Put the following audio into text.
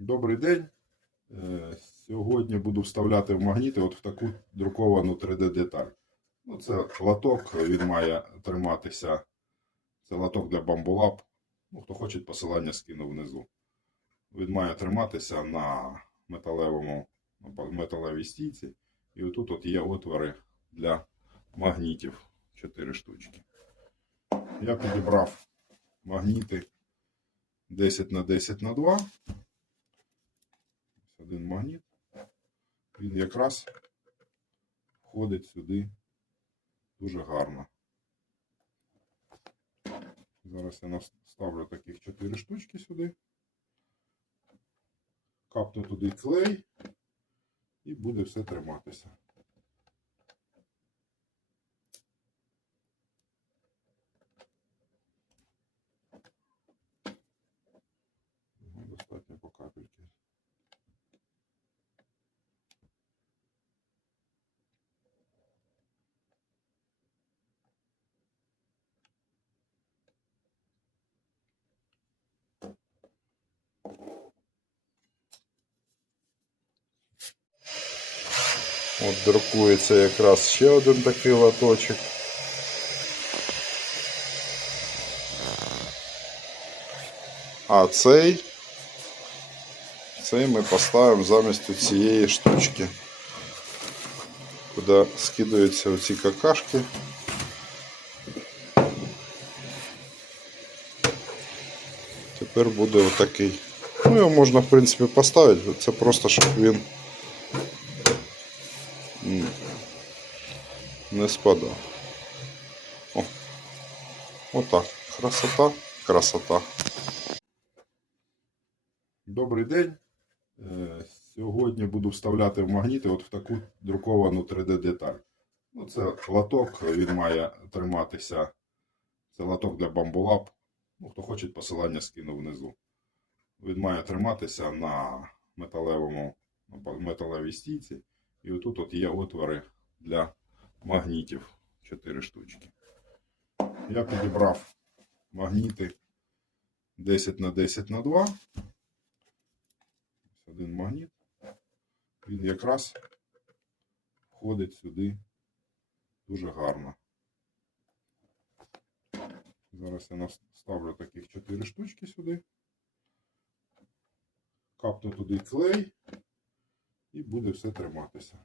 Добрий день. Е, Сьогодні буду вставляти в магніти от в таку друковану 3D-деталь. Ну, це латок, він має триматися. Це латок для бамбулап. Ну, хто хоче, посилання скину внизу. Він має триматися на металевому, металевій стійці. І отут от є отвори для магнітів. 4 штучки. Я підібрав магніти 10 на 10 на 2 один магніт. Він якраз входить сюди дуже гарно. Зараз я ставлю таких 4 штучки сюди. Капну туди клей і буде все триматися. От друкується якраз ще один такий лоточок. А цей, цей ми поставимо замість цієї штучки, куди скидаються оці какашки. Тепер буде отакий. Ну, його можна, в принципі, поставити. Це просто, щоб він не спадав. О, отак. Красота, красота. Добрий день. Е, Сьогодні буду вставляти в магніти от в таку друковану 3D-деталь. Ну, це латок, він має триматися. Це латок для бамбулап. Ну, хто хоче, посилання скину внизу. Він має триматися на металевому, металевій стійці. І отут от є отвори для магнітів. 4 штучки. Я підібрав магніти 10 на 10 на 2 один магніт. Він якраз входить сюди дуже гарно. Зараз я ставлю таких 4 штучки сюди. Капну туди клей і буде все триматися.